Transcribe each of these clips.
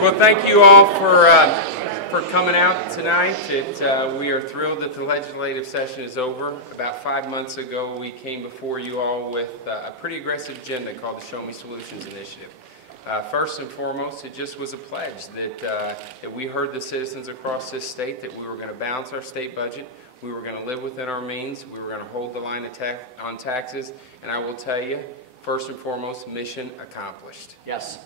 Well, thank you all for coming out tonight. We are thrilled that the legislative session is over. About 5 months ago, we came before you all with a pretty aggressive agenda called the Show Me Solutions Initiative. First and foremost, it just was a pledge that we heard the citizens across this state that we were going to balance our state budget, we were going to live within our means, we were going to hold the line on taxes, and I will tell you, first and foremost, mission accomplished. Yes.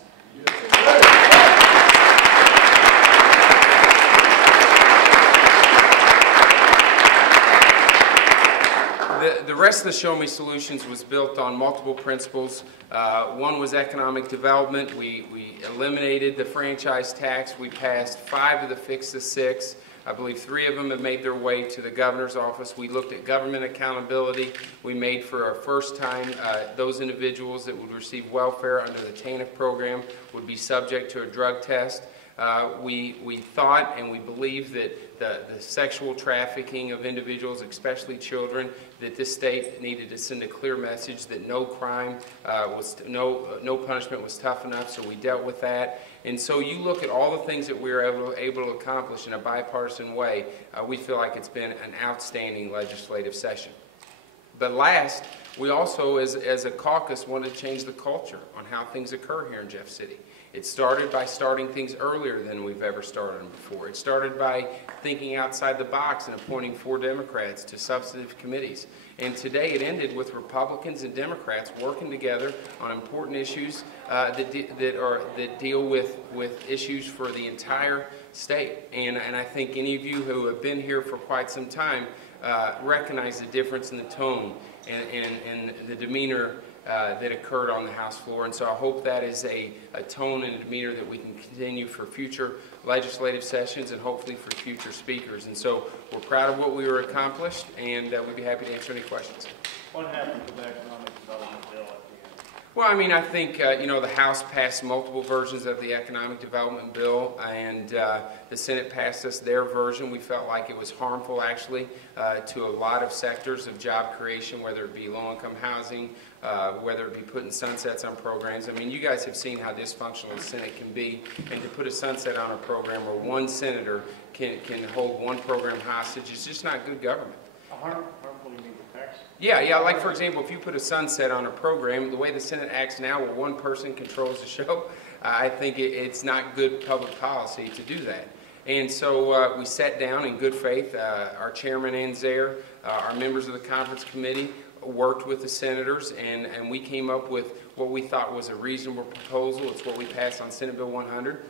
The rest of the Show Me Solutions was built on multiple principles. One was economic development. We eliminated the franchise tax. We passed 5 of the Fix the 6. I believe 3 of them have made their way to the governor's office. We looked at government accountability. We made for our first time those individuals that would receive welfare under the TANF program would be subject to a drug test. We thought and we believe that the sexual trafficking of individuals, especially children, that this state needed to send a clear message that no crime no punishment was tough enough, so we dealt with that. And so you look at all the things that we were able to accomplish in a bipartisan way, we feel like it's been an outstanding legislative session. But last, we also, as a caucus, wanted to change the culture on how things occur here in Jeff City. It started by starting things earlier than we've ever started them before. It started by thinking outside the box and appointing 4 Democrats to substantive committees. And today it ended with Republicans and Democrats working together on important issues that deal with issues for the entire state. And I think any of you who have been here for quite some time recognize the difference in the tone and the demeanor that occurred on the House floor. And so I hope that is a tone and a demeanor that we can continue for future legislative sessions and hopefully for future speakers. And so we're proud of what we were accomplished, and we'd be happy to answer any questions. What happened to the economic development bill at the end? Well, I mean, I think, the House passed multiple versions of the economic development bill, and the Senate passed us their version. We felt like it was harmful, actually, to a lot of sectors of job creation, whether it be low-income housing, whether it be putting sunsets on programs. I mean, you guys have seen how dysfunctional the Senate can be, and to put a sunset on a program where one senator can hold one program hostage is just not good government. Harmful, you mean the tax? Yeah, like for example, if you put a sunset on a program, the way the Senate acts now where one person controls the show, I think it's not good public policy to do that. And so we sat down in good faith. Our chairman Anzair, our members of the conference committee worked with the senators, and we came up with what we thought was a reasonable proposal. It's what we passed on Senate Bill 100.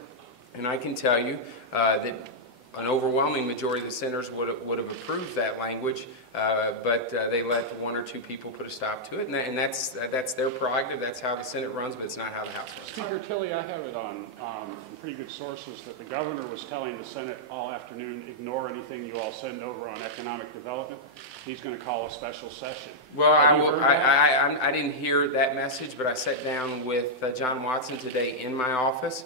And I can tell you that an overwhelming majority of the senators would have approved that language, but they let 1 or 2 people put a stop to it, and that's their prerogative. That's how the Senate runs, but it's not how the House runs. Speaker Tilley, I have it on pretty good sources that the governor was telling the Senate all afternoon, ignore anything you all send over on economic development. He's going to call a special session. Well, I didn't hear that message, but I sat down with John Watson today in my office.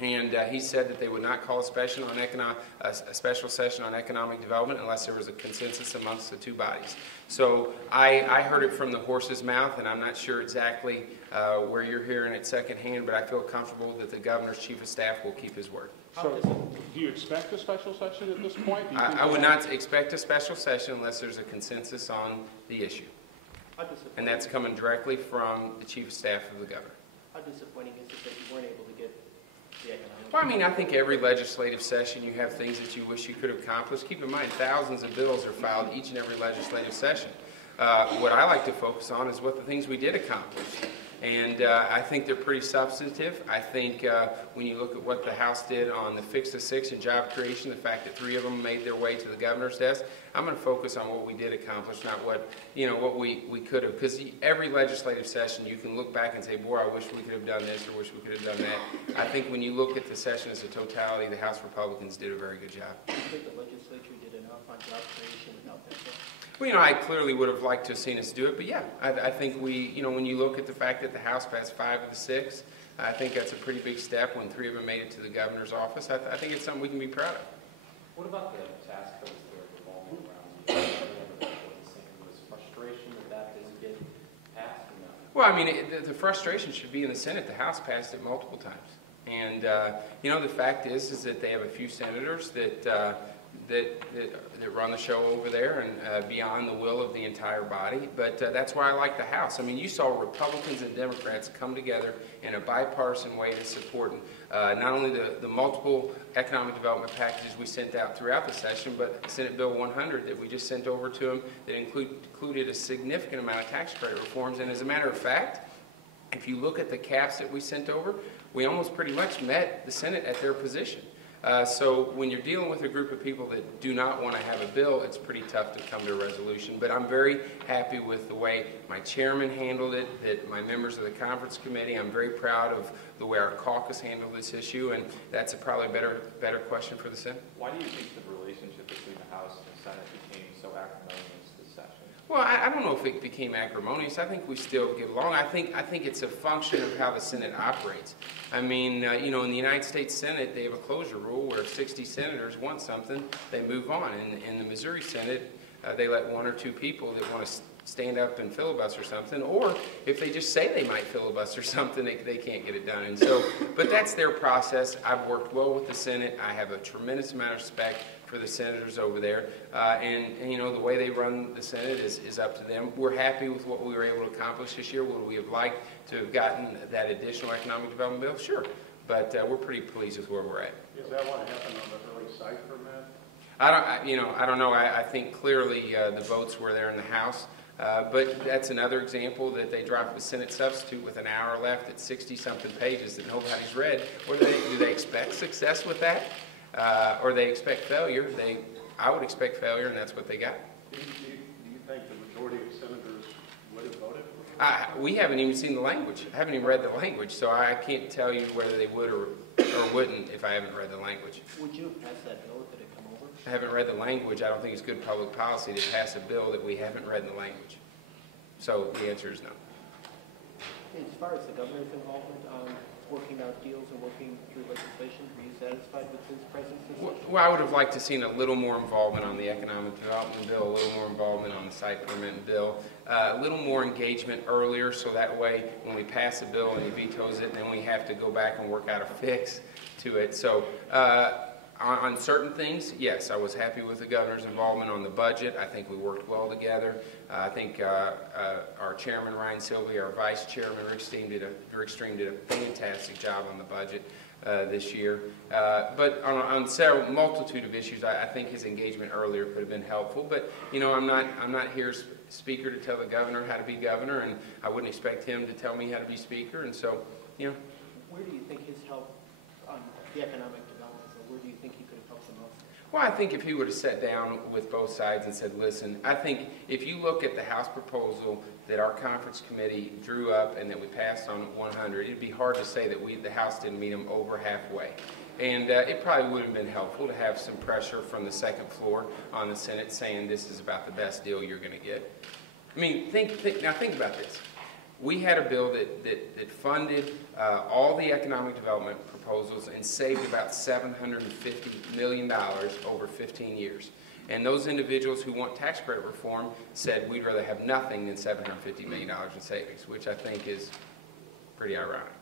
And he said that they would not call a special session on economic development unless there was a consensus amongst the 2 bodies. So I heard it from the horse's mouth, and I'm not sure exactly where you're hearing it secondhand, but I feel comfortable that the governor's chief of staff will keep his word. So do you expect a special session at this point? I would not expect a special session unless there's a consensus on the issue. And that's coming directly from the chief of staff of the governor. How disappointing is it that you weren't able to get the economic? Well, I mean, I think every legislative session you have things that you wish you could have accomplished. Keep in mind, thousands of bills are filed each and every legislative session. What I like to focus on is what the things we did accomplish. And I think they're pretty substantive. I think when you look at what the House did on the Fix the 6 and job creation, the fact that 3 of them made their way to the governor's desk, I'm going to focus on what we did accomplish, not what we could have. Because every legislative session, you can look back and say, boy, I wish we could have done this or wish we could have done that. I think when you look at the session as a totality, the House Republicans did a very good job. Do you think the legislature did enough on job creation without that? Well, I clearly would have liked to have seen us do it, but yeah, I think when you look at the fact that the House passed 5 of the 6, I think that's a pretty big step when 3 of them made it to the governor's office. I think it's something we can be proud of. What about the task force that are revolving around was frustration that didn't get passed or not? Well, I mean, the frustration should be in the Senate. The House passed it multiple times. And you know, the fact is that they have a few senators that run the show over there, and beyond the will of the entire body. But that's why I like the House. I mean, you saw Republicans and Democrats come together in a bipartisan way to support not only the multiple economic development packages we sent out throughout the session, but Senate Bill 100 that we just sent over to them that included a significant amount of tax credit reforms. And as a matter of fact, if you look at the caps that we sent over, we almost pretty much met the Senate at their position. So when you're dealing with a group of people that do not want to have a bill, it's pretty tough to come to a resolution. But I'm very happy with the way my chairman handled it, that my members of the conference committee, I'm very proud of the way our caucus handled this issue, and that's probably a better question for the Senate. Why do you think the relationship between the House and the Senate became so acrimonious this session? Well, I don't know if it became acrimonious. I think we still get along. I think it's a function of how the Senate operates. I mean, you know, in the United States Senate, they have a closure rule where if 60 senators want something, they move on. In the Missouri Senate, they let one or two people that want to stand up and filibuster something, or if they just say they might filibuster something, they can't get it done. And so, but that's their process. I've worked well with the Senate. I have a tremendous amount of respect for the senators over there, and you know, the way they run the Senate is up to them. We're happy with what we were able to accomplish this year. Would we have liked to have gotten that additional economic development bill? Sure, but we're pretty pleased with where we're at. Is that what happened on the early site permit? I don't know. I think clearly the votes were there in the House. But that's another example that they dropped the Senate substitute with an hour left at 60-something pages that nobody's read. Or do they expect success with that? Or they expect failure? I would expect failure, and that's what they got. Do you think the majority of senators would have voted for it? We haven't even seen the language. I haven't even read the language, so I can't tell you whether they would or wouldn't if I haven't read the language. Would you have passed that bill if it had come over? I haven't read the language. I don't think it's good public policy to pass a bill that we haven't read in the language. So the answer is no. As far as the governor's involvement on working out deals and working through legislation, were you satisfied with his presence this session? Well, I would have liked to seen a little more involvement on the economic development bill, a little more involvement on the site permit bill, a little more engagement earlier, so that way when we pass a bill and he vetoes it, then we have to go back and work out a fix to it. So on certain things, yes, I was happy with the governor's involvement on the budget. I think we worked well together. I think our chairman, Ryan Sylvia, our vice chairman, Rick Stream, did a fantastic job on the budget this year. But on several multitude of issues, I think his engagement earlier could have been helpful. But you know, I'm not here as speaker to tell the governor how to be governor, and I wouldn't expect him to tell me how to be speaker. And so, you know, Where do you think his help on the economic development, or where do you think he could have helped the most? well, I think if he would have sat down with both sides and said, listen, I think if you look at the House proposal that our conference committee drew up and that we passed on 100, it'd be hard to say that the House didn't meet them over halfway. And it probably would have been helpful to have some pressure from the second floor on the Senate saying this is about the best deal you're going to get. I mean, now think about this. We had a bill that funded all the economic development proposals and saved about $750 million over 15 years. And those individuals who want tax credit reform said we'd rather have nothing than $750 million in savings, which I think is pretty ironic.